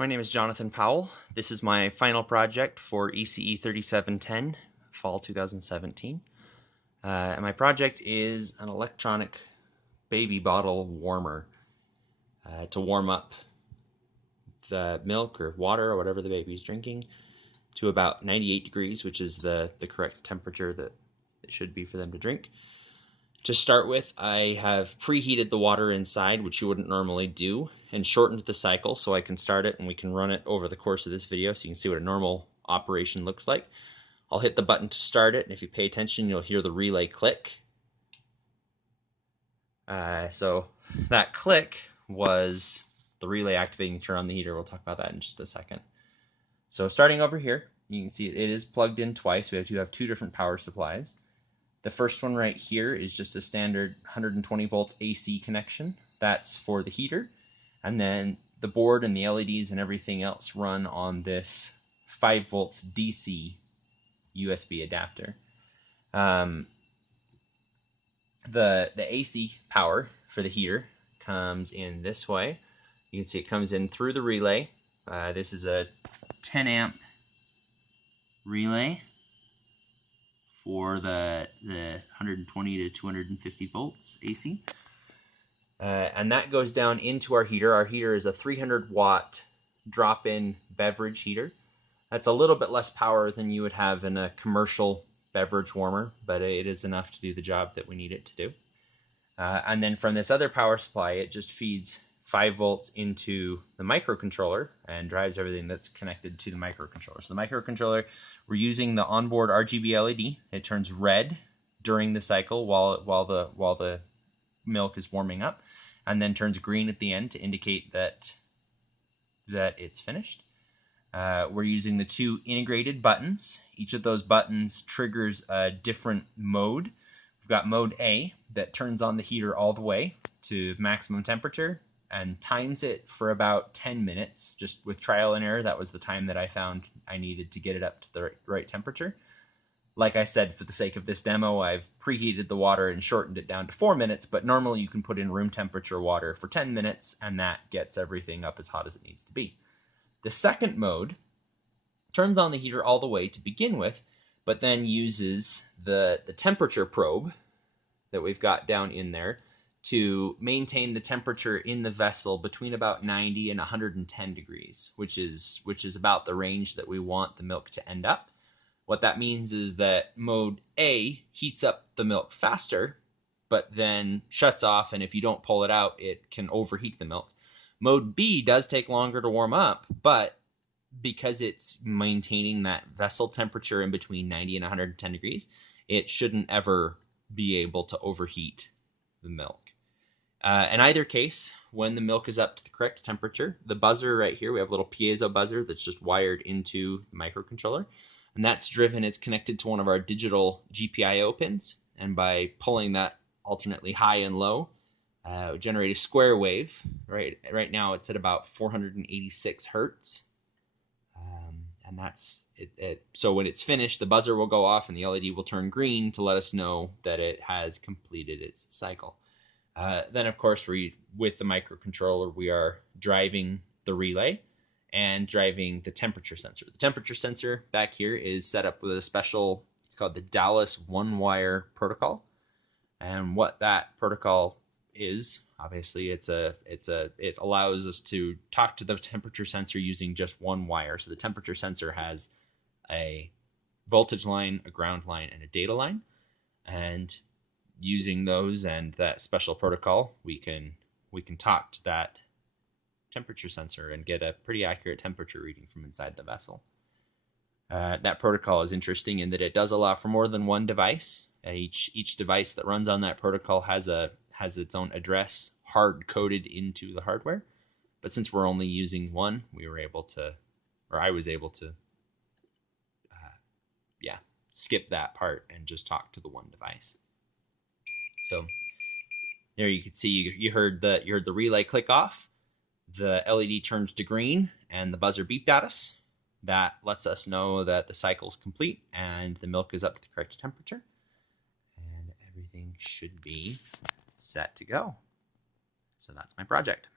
My name is Jonathan Powell. This is my final project for ECE 3710, fall 2017. And my project is an electronic baby bottle warmer to warm up the milk or water or whatever the baby's drinking to about 98 degrees, which is the correct temperature that it should be for them to drink. To start with, I have preheated the water inside, which you wouldn't normally do, and shortened the cycle so I can start it and we can run it over the course of this video so you can see what a normal operation looks like. I'll hit the button to start it, and if you pay attention, you'll hear the relay click. So that click was the relay activating to turn on the heater. We'll talk about that in just a second. So starting over here, you can see it is plugged in twice. We have two different power supplies. The first one right here is just a standard 120 volts AC connection. That's for the heater. And then the board and the LEDs and everything else run on this 5 volts DC USB adapter. The AC power for the heater comes in this way. You can see it comes in through the relay. This is a 10 amp relay for the 120 to 250 volts AC. And that goes down into our heater. Our heater is a 300 watt drop-in beverage heater. That's a little bit less power than you would have in a commercial beverage warmer, but it is enough to do the job that we need it to do. And then from this other power supply, it just feeds 5 volts into the microcontroller and drives everything that's connected to the microcontroller. So the microcontroller, we're using the onboard RGB LED. It turns red during the cycle while the milk is warming up, and then turns green at the end to indicate that it's finished. We're using the two integrated buttons. Each of those buttons triggers a different mode. We've got mode A that turns on the heater all the way to maximum temperature and times it for about 10 minutes. Just with trial and error, that was the time that I found I needed to get it up to the right temperature. Like I said, for the sake of this demo, I've preheated the water and shortened it down to 4 minutes, but normally you can put in room temperature water for 10 minutes, and that gets everything up as hot as it needs to be. The second mode turns on the heater all the way to begin with, but then uses the temperature probe that we've got down in there to maintain the temperature in the vessel between about 90 and 110 degrees, which is about the range that we want the milk to end up. What that means is that mode A heats up the milk faster, but then shuts off, and if you don't pull it out, it can overheat the milk. Mode B does take longer to warm up, but because it's maintaining that vessel temperature in between 90 and 110 degrees, it shouldn't ever be able to overheat the milk. In either case, when the milk is up to the correct temperature, the buzzer right here, we have a little piezo buzzer that's just wired into the microcontroller. And that's driven, it's connected to one of our digital GPIO pins. And by pulling that alternately high and low, we generate a square wave. Right now it's at about 486 hertz. And that's it. So when it's finished, the buzzer will go off and the LED will turn green to let us know that it has completed its cycle. Then, of course, with the microcontroller, we are driving the relay and driving the temperature sensor. The temperature sensor back here is set up with a special, it's called the Dallas one-wire protocol. And what that protocol is, obviously, it allows us to talk to the temperature sensor using just one wire. So the temperature sensor has a voltage line, a ground line, and a data line. And using those and that special protocol, we can talk to that temperature sensor and get a pretty accurate temperature reading from inside the vessel. That protocol is interesting in that it does allow for more than one device. Each device that runs on that protocol has its own address hard coded into the hardware. But since we're only using one, I was able to skip that part and just talk to the one device. So there you can see you heard the relay click off. The LED turned to green and the buzzer beeped at us. That lets us know that the cycle is complete and the milk is up to the correct temperature. And everything should be set to go. So that's my project.